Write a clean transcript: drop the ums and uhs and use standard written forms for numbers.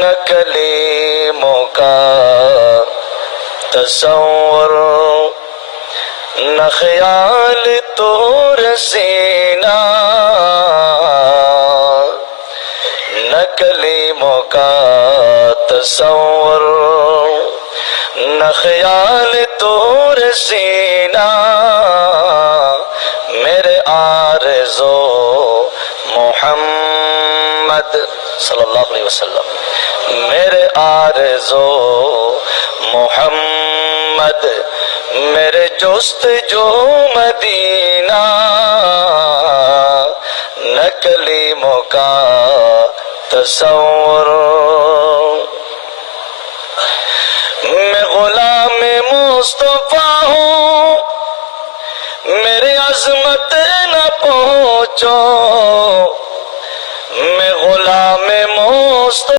نہ کلیموں کا تصور، نہ خیال طور سینہ، نہ کلیموں کا تصور، نہ خیال طور سینہ، میرے آرزو محمد صلی اللہ علیہ وسلم، میرے آرزو محمد، میرے جستجو مدینہ، نہ کلیموں کا تصور۔ میں غلام مصطفیٰ ہوں، میرے عظمت نہ پہنچو،